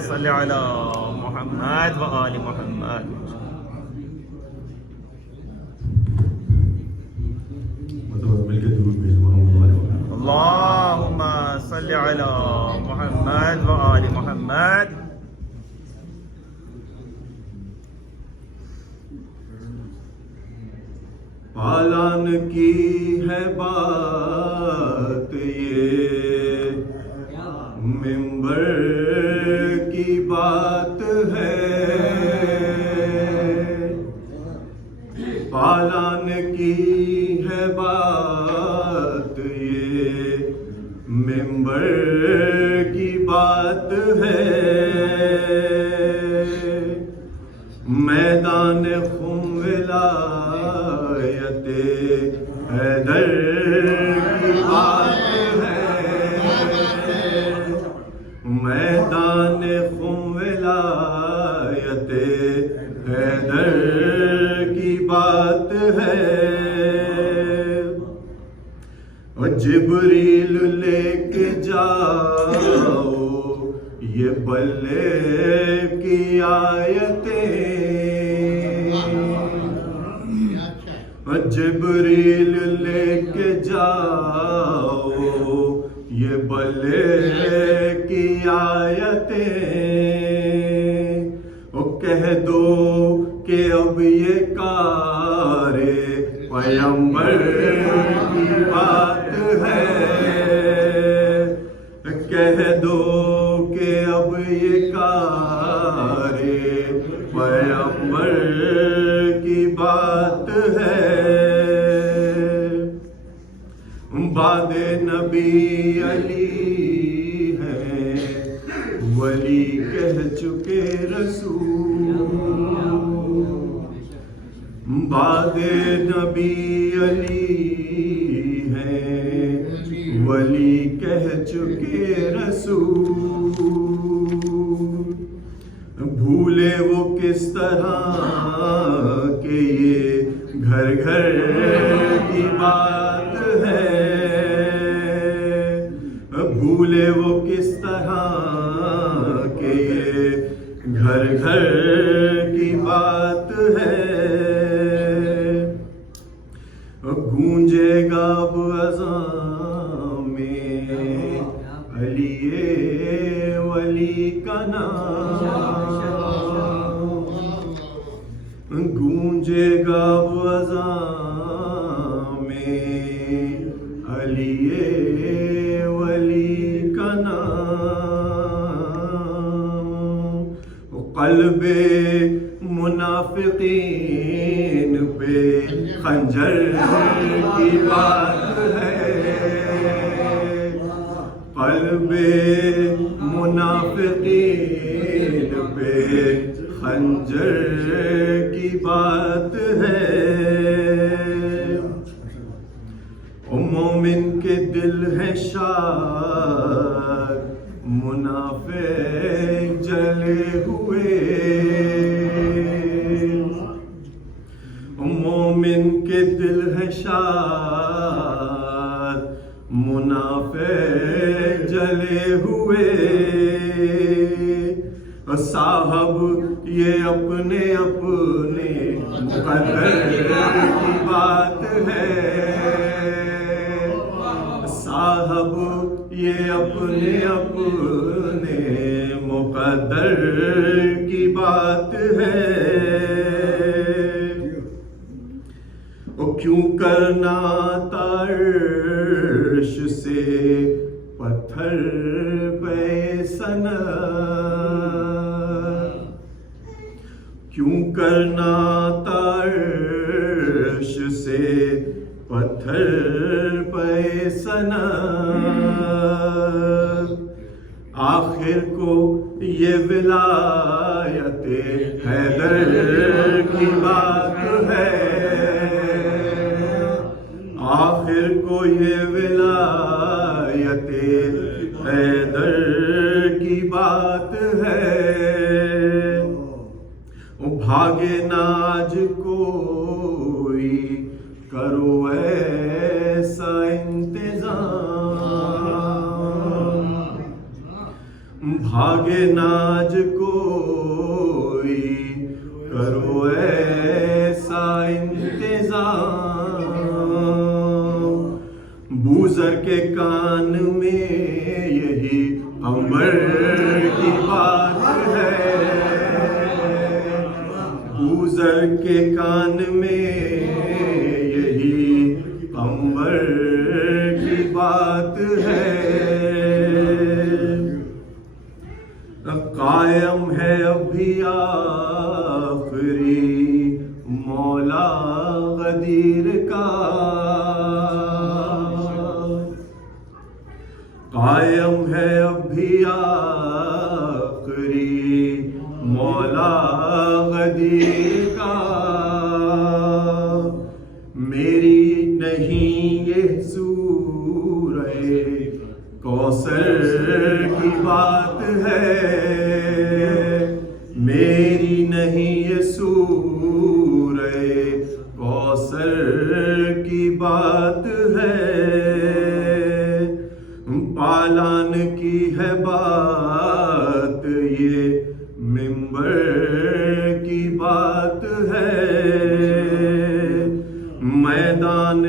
صل علی محمد و آل محمد. اللهم صل علی محمد و آل محمد. پالان کی ہے بات یہ، منبر کی بات ہے. پالان کی ہے بات یہ، منبر کی بات ہے. میدان خم ولایت حیدر کی بات ہے. میدان خم ولایت حیدر کی بات ہے. جبریل لے کے جاؤ یہ بلے کی آیتیں. جبریل لے کے جاؤ یہ بلے کی آیتیں. کہہ دو کہ اب یہ کار پیغمبر کی بات ہے. کہہ دو کہ اب یہ کار پیغمبر کی بات ہے. بعد نبی علی ہے ولی کہہ چکے رسول. بعد نبی علی ہے ولی کہہ چکے رسول. بھولے وہ کس طرح کہ یہ گھر گھر کی بات ہے. بھولے وہ کس طرح کہ یہ گھر گھر کی بات ہے. گونجے گا اب اذان میں علی ولی کا نام. گونجے گا اب اذان میں علی ولی کا نام. قلب منافقین پہ خنجر کی بات ہے. قلب منافقین پہ خنجر کی بات ہے. مومن کے دل ہے شاد منافق جلے ہوئے. مومن کے دل ہے شاد منافق جلے ہوئے. صاحب یہ اپنے اپنے مقدر کی بات ہے. صاحب یہ اپنے اپنے مقدر کی بات ہے. کیوں کرنا ترش سے پتھر پہ سنا. کیوں کرنا ترش سے پتھر پہ سنا. آخر کو یہ ولایت حیدر کی بات ہے. آخر کو یہ ولایت حیدر کی بات ہے. بھاگے ناج کوئی کرو ایسا انتظام. بھاگے ناج کوئی کرو ایسا انتظام بوزر کے کان میں یہی عمر کی بات ہے بوزر کے کان میں یہی عمر کی بات ہے قائم ہے ابھی آخری مولا غدیر کا قائم ہے ابھی آخری مولا غدیر کا میری نہیں یہ سورہ کوثر کی بات ہے میری نہیں یہ سورہ کوثر کی بات ہے پالان کی ہے بات یہ منبر کی بات ہے میدان